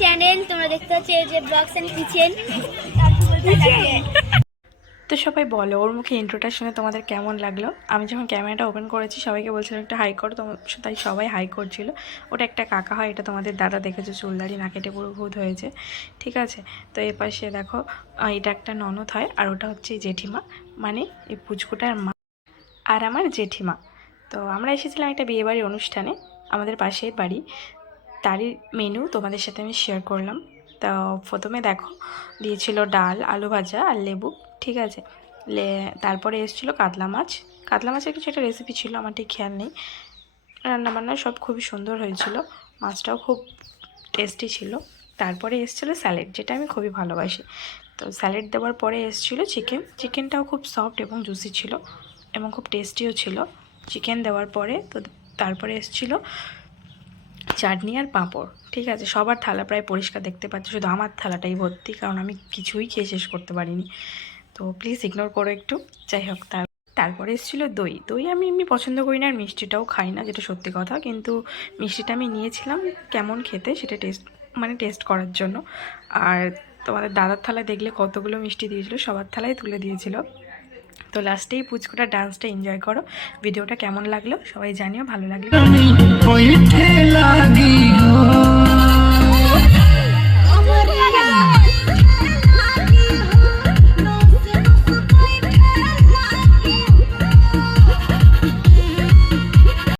Channel. তোমরা দেখতে পাচ্ছ এই যে ব্লগস এন্ড কিচেন। তো সবাই বলো ওর মুখে ইন্ট্রোটা শুনে তোমাদের কেমন লাগলো। আমি যখন ক্যামেরাটা ওপেন করেছি সবাইকে বলছিলাম একটা হাই করো, তাই সবাই হাই করছিল। ওটা একটা কাকা হয়, এটা তোমাদের দাদা দেখেছো, চুলদাড়ি না কেটে পুরো ভূত হয়েছে, ঠিক আছে। তো এ পাশে দেখো এটা একটা ননদ হয়, আর ওটা হচ্ছে জেঠিমা, মানে এই পুচকুটার মা আর আমার জেঠিমা। তো আমরা এসেছিলাম একটা বিয়েবাড়ির অনুষ্ঠানে, আমাদের পাশের বাড়ি, তারই মেনু তোমাদের সাথে আমি শেয়ার করলাম। তো প্রথমে দেখো দিয়েছিল ডাল, আলু ভাজা আর লেবু, ঠিক আছে। তারপরে এসেছিলো কাতলা মাছ। কাতলা মাছের কিছু একটা রেসিপি ছিল, আমার ঠিক খেয়াল নেই। রান্নাবান্না সব খুবই সুন্দর হয়েছিল, মাছটাও খুব টেস্টি ছিল। তারপরে এসেছিলো স্যালাড, যেটা আমি খুবই ভালোবাসি। তো স্যালাড দেওয়ার পরে এসেছিলো চিকেন। চিকেনটাও খুব সফট এবং জুসি ছিল এবং খুব টেস্টিও ছিল। চিকেন দেওয়ার পরে তো তারপরে এসেছিলো চাটনি আর পাঁপড়, ঠিক আছে। সবার থালা প্রায় পরিষ্কার দেখতে পাচ্ছ, শুধু আমার থালাটাই ভর্তি, কারণ আমি কিছুই খেয়ে শেষ করতে পারিনি। তো প্লিজ ইগনোর করো একটু। যাই হোক, তারপরে এসেছিলো দই। দই আমি এমনি পছন্দ করি না, আর মিষ্টিটাও খাই না, যেটা সত্যি কথা। কিন্তু মিষ্টিটা আমি নিয়েছিলাম কেমন খেতে সেটা টেস্ট করার জন্য। আর তোমাদের দাদার থালায় দেখলে কতগুলো মিষ্টি দিয়েছিল, সবার থালায় তুলে দিয়েছিল। তো লাস্টেই পুচকুটা ডান্সটা এনজয় করো। ভিডিওটা কেমন লাগলো সবাই জানিও, ভালো লাগলে